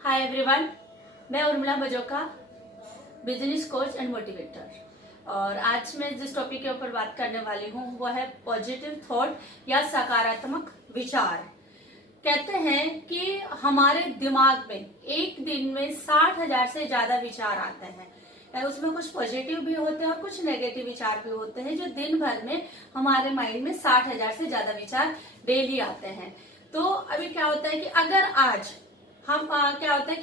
हाय everyone, मैं Urmila Bajoka, business coach and motivator. और आज मैं जिस टॉपिक के ऊपर बात करने वाली हूँ वो है पॉजिटिव थॉट या सकारात्मक विचार। कहते हैं कि हमारे दिमाग में एक दिन में 60,000 से ज्यादा विचार आते हैं। उसमें कुछ पॉजिटिव भी होते हैं और कुछ नेगेटिव विचार भी होते हैं, जो दिन भर में हमारे माइंड में 60,000 से ज्यादा विचार डेली आते हैं। तो अभी क्या होता है कि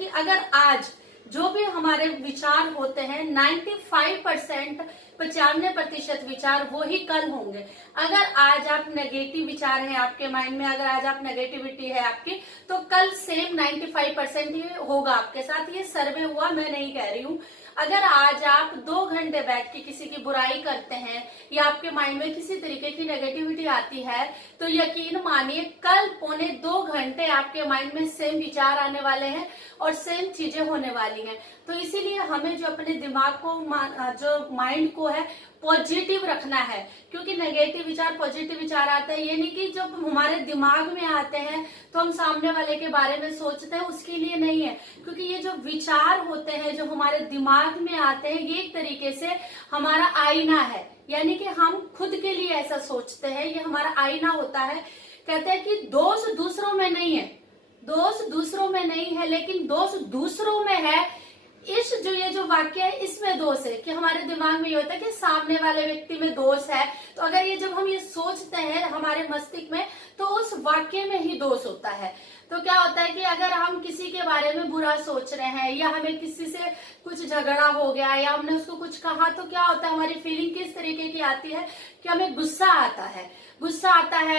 अगर आज जो भी हमारे विचार होते हैं 95% 95% विचार वो ही कल होंगे। अगर आज आप नेगेटिव विचार है आपके माइंड में, अगर आज आप नेगेटिविटी है आपकी, तो कल सेम 95% ही होगा आपके साथ। ये सर्वे हुआ, मैं नहीं कह रही हूँ। अगर आज आप 2 घंटे बैठ के किसी की बुराई करते हैं या आपके माइंड में किसी तरीके की नेगेटिविटी आती है, तो यकीन मानिए कल 1.25 घंटे आपके माइंड में सेम विचार आने वाले हैं और सेम चीजें होने वाली हैं। तो इसीलिए हमें जो अपने दिमाग को, जो माइंड को है, पॉजिटिव रखना है। क्योंकि नेगेटिव विचार पॉजिटिव विचार आते हैं, ये नहीं कि जब हमारे दिमाग में आते हैं तो हम सामने वाले के बारे में सोचते हैं, उसके लिए नहीं है। क्योंकि ये जो विचार होते हैं जो हमारे दिमाग में आते हैं, ये एक तरीके से हमारा आईना है। यानी कि हम खुद के लिए ऐसा सोचते हैं, ये हमारा आईना होता है। कहते हैं कि दोष दूसरों में नहीं है, दोष दूसरों में नहीं है, लेकिन दोष दूसरों में है। ये जो वाक्य है इसमें दोष है कि हमारे दिमाग में ये होता है कि सामने वाले व्यक्ति में दोष है। तो अगर जब हम ये सोचते हैं हमारे मस्तिष्क में, तो उस वाक्य में ही दोष होता है। तो क्या होता है कि अगर हम किसी के बारे में बुरा सोच रहे हैं या हमें किसी से कुछ झगड़ा हो गया या हमने उसको कुछ कहा, तो क्या होता है, हमारी फीलिंग किस तरीके की आती है कि हमें गुस्सा आता है।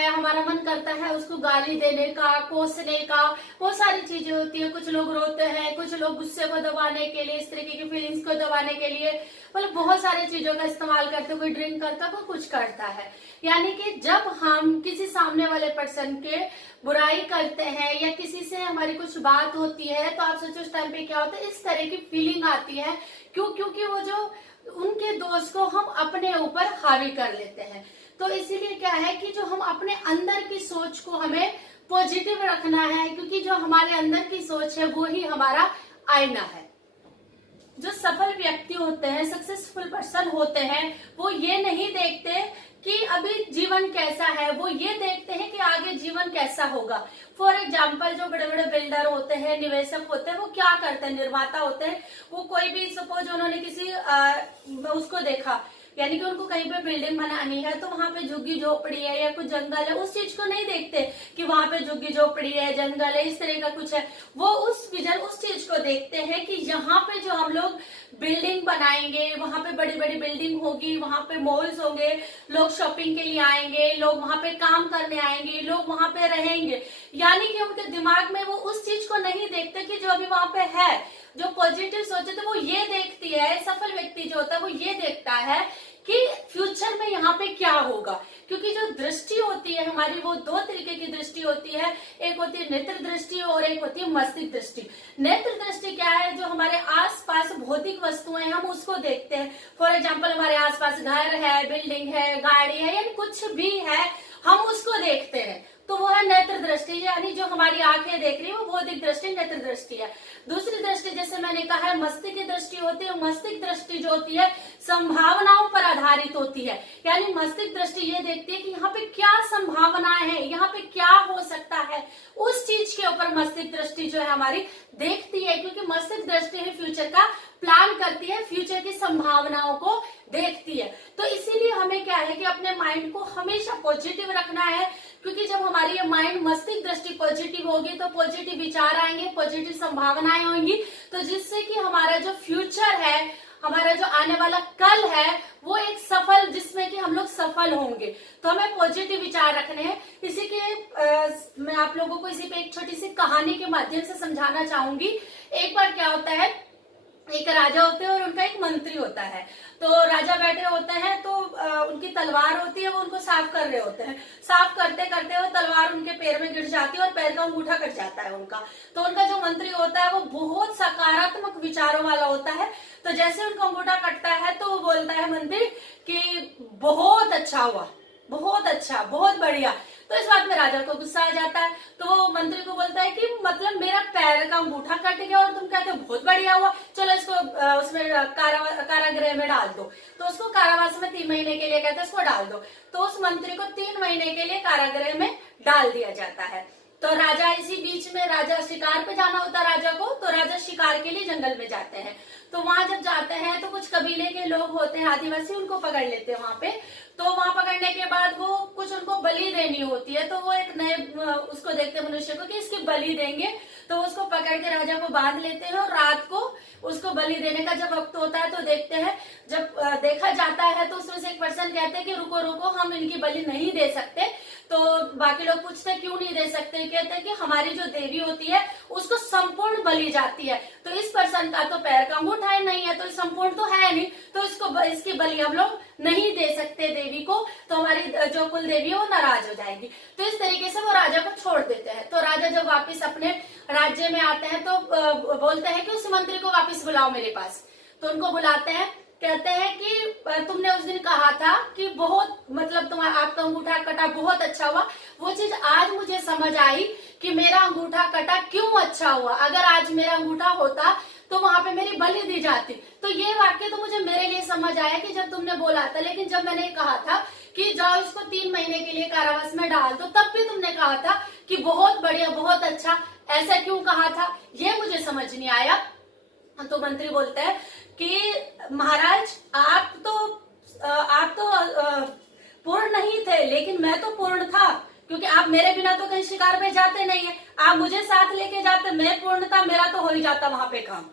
हमारा मन करता है उसको गाली देने का, कोसने का, बहुत सारी चीजें होती है। कुछ लोग रोते हैं, कुछ लोग गुस्से को दबाने के लिए, इस तरीके की फीलिंग्स को दबाने के लिए मतलब बहुत सारी चीजों का इस्तेमाल करते, कोई ड्रिंक करता है, कोई कुछ करता है। यानी कि जब हम किसी सामने वाले पर्सन के बुराई करते हैं या किसी से हमारी कुछ बात होती है, तो आप सोचो उस टाइम पे क्या होता है, इस तरह की फीलिंग आती है। क्योंकि वो जो उनके दोस्त को हम अपने ऊपर हावी कर लेते हैं। तो इसीलिए क्या है कि जो हम अपने अंदर की सोच को हमें पॉजिटिव रखना है, क्योंकि जो हमारे अंदर की सोच है वो ही हमारा आईना है। जो सफल व्यक्ति होते हैं, सक्सेसफुल पर्सन होते हैं, वो ये नहीं देखते कि अभी जीवन कैसा है, वो ये देखते हैं कि आगे जीवन कैसा होगा। फॉर एग्जाम्पल, जो बड़े बड़े बिल्डर होते हैं, निवेशक होते हैं, वो क्या करते हैं, निर्माता होते हैं। वो कोई भी, सपोज उन्होंने किसी उसको देखा, यानी कि उनको कहीं पे बिल्डिंग बनानी है, तो वहां पे झुग्गी झोपड़ी है या कुछ जंगल है, उस चीज को नहीं देखते कि वहां पे झुग्गी झोपड़ी है, जंगल है, इस तरह का कुछ है। वो उस चीज को देखते हैं कि यहाँ पे जो हम लोग बिल्डिंग बनाएंगे, वहां पे बड़ी बड़ी बिल्डिंग होगी, वहां पे मॉल्स होंगे, लोग शॉपिंग के लिए आएंगे, लोग वहां पे काम करने आएंगे, लोग वहां पे रहेंगे। यानी कि उनके दिमाग में वो उस चीज को नहीं देखते कि जो अभी वहां पे है। जो पॉजिटिव सोचे थे वो ये देखती है, सफल व्यक्ति जो होता है वो ये देखता है कि फ्यूचर में यहाँ पे क्या होगा। क्योंकि जो दृष्टि होती है हमारी, वो 2 तरीके की दृष्टि होती है। एक होती है नेत्र दृष्टि और एक होती है मस्तिष्क दृष्टि। नेत्र दृष्टि क्या है, जो हमारे आसपास भौतिक वस्तुएं हम उसको देखते हैं। फॉर एग्जाम्पल, हमारे आसपास घर है, बिल्डिंग है, गाड़ी है, यानी कुछ भी है, हम उसको देखते हैं, तो वो है नेत्र दृष्टि। यानी जो हमारी आंखें देख रही है वो बौद्धिक दृष्टि, नेत्र दृष्टि है। दूसरी दृष्टि, जैसे मैंने कहा है, मस्तिष्क दृष्टि होती है। मस्तिष्क दृष्टि जो होती है संभावनाओं पर आधारित होती है। यानी मस्तिष्क दृष्टि ये देखती है कि यहाँ पे क्या संभावनाएं हैं, यहाँ पे क्या हो सकता है, उस चीज के ऊपर मस्तिष्क दृष्टि जो है हमारी देखती है। क्योंकि मस्तिष्क दृष्टि ही फ्यूचर का प्लान करती है, फ्यूचर की संभावनाओं को देखती है। तो इसीलिए हमें क्या है कि अपने माइंड को हमेशा पॉजिटिव रखना है। क्योंकि जब हमारी ये माइंड, मस्तिष्क दृष्टि पॉजिटिव होगी तो पॉजिटिव विचार आएंगे, पॉजिटिव संभावनाएं होंगी, तो जिससे कि हमारा जो फ्यूचर है, हमारा जो आने वाला कल है, वो एक सफल, जिसमें कि हम लोग सफल होंगे। तो हमें पॉजिटिव विचार रखने हैं। इसी के मैं आप लोगों को इसी पे एक छोटी सी कहानी के माध्यम से समझाना चाहूंगी। एक बार क्या होता है, एक राजा होते हैं और उनका एक मंत्री होता है। तो राजा बैठे होते हैं, तो उनकी तलवार होती है, वो उनको साफ कर रहे होते हैं। साफ करते करते वो तलवार उनके पैर में गिर जाती है और पैर का अंगूठा कट जाता है उनका। तो उनका जो मंत्री होता है वो बहुत सकारात्मक विचारों वाला होता है। तो जैसे उनका अंगूठा कटता है तो वो बोलता है मंत्री कि बहुत अच्छा हुआ, बहुत अच्छा, बहुत बढ़िया। तो इस बात में राजा को गुस्सा आ जाता है। तो वो मंत्री को बोलता है कि मतलब मेरा पैर का अंगूठा कट गया और तुम कहते हो बहुत बढ़िया हुआ, चलो इसको उसमें कारागृह में डाल दो। तो उसको कारावास में 3 महीने के लिए कहते हैं इसको डाल दो। तो उस मंत्री को 3 महीने के लिए कारागृह में डाल दिया जाता है। तो राजा इसी बीच में, राजा शिकार पे जाना होता है राजा को, तो राजा शिकार के लिए जंगल में जाते हैं। तो वहां जब जाते हैं तो कुछ कबीले के लोग होते हैं आदिवासी, उनको पकड़ लेते हैं वहां पे। तो वहां पकड़ने के बाद वो कुछ उनको बलि देनी होती है। तो वो एक नए उसको देखते हैं मनुष्य को कि इसकी बलि देंगे, तो उसको पकड़ के राजा को बांध लेते हैं और रात को उसको बलि देने का जब वक्त होता है तो देखते हैं, जब देखा जाता है तो उसमें से एक पर्सन कहते हैं कि रुको रुको, हम इनकी बलि नहीं दे सकते। तो बाकी लोग पूछते हैं क्यों नहीं दे सकते, कहते हैं कि हमारी जो देवी होती है उसको संपूर्ण बलि जाती है, तो इस पर्सन का तो पैर का अंगूठा ही नहीं है, तो संपूर्ण तो है नहीं, तो इसकी बलि हम लोग नहीं दे सकते देवी को, तो हमारी जो कुल देवी है वो नाराज हो जाएगी। तो इस तरीके से वो राजा को छोड़ देते हैं। तो राजा जब वापिस अपने राज्य में आते हैं तो बोलते हैं कि उस मंत्री को वापिस बुलाओ मेरे पास। तो उनको बुलाते हैं, कहते हैं कि तुमने उस दिन कहा था कि बहुत मतलब तुम्हारा आपका अंगूठा कटा बहुत अच्छा हुआ, वो चीज आज मुझे समझ आई कि मेरा अंगूठा कटा क्यों अच्छा हुआ। अगर आज मेरा अंगूठा होता तो वहां पे मेरी बलि दी जाती। तो ये वाक्य तो मुझे मेरे लिए समझ आया कि जब तुमने बोला था, लेकिन जब मैंने कहा था कि जाओ इसको 3 महीने के लिए कारावास में डाल दो, तब भी तुमने कहा था कि बहुत बढ़िया बहुत अच्छा, ऐसा क्यों कहा था, ये मुझे समझ नहीं आया। तो मंत्री बोलते हैं कि महाराज आप तो पूर्ण नहीं थे, लेकिन मैं तो पूर्ण था, क्योंकि आप मेरे बिना तो कहीं शिकार पे जाते नहीं है, आप मुझे साथ लेके जाते, मैं पूर्ण था, मेरा तो हो ही जाता वहां पे काम।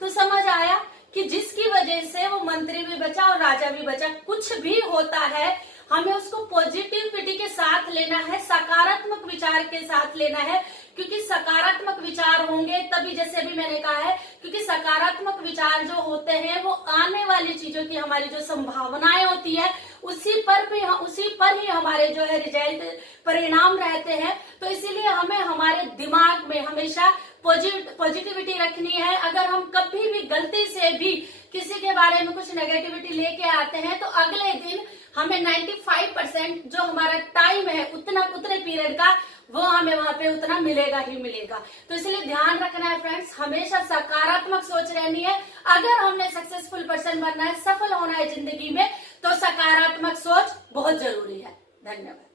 तो समझ आया कि जिसकी वजह से वो मंत्री भी बचा और राजा भी बचा। कुछ भी होता है हमें उसको पॉजिटिविटी के साथ लेना है, सकारात्मक विचार के साथ लेना है, क्योंकि सकारात्मक विचार होंगे तभी, जैसे अभी मैंने कहा है, क्योंकि सकारात्मक विचार जो होते हैं वो आने वाली चीजों की हमारी जो संभावनाएं होती है उसी पर ही हमारे जो है रिजल्ट परिणाम रहते हैं। तो इसीलिए हमें हमारे दिमाग में हमेशा पॉजिटिविटी रखनी है। अगर हम कभी भी गलती से भी किसी के बारे में कुछ नेगेटिविटी लेके आते हैं तो अगले दिन हमें 95% जो हमारा टाइम है उतने पीरियड का वो हमें वहां पे उतना मिलेगा ही मिलेगा। तो इसलिए ध्यान रखना है फ्रेंड्स, हमेशा सकारात्मक सोच रहनी है। अगर हमने सक्सेसफुल पर्सन बनना है, सफल होना है जिंदगी में, तो सकारात्मक सोच बहुत जरूरी है। धन्यवाद।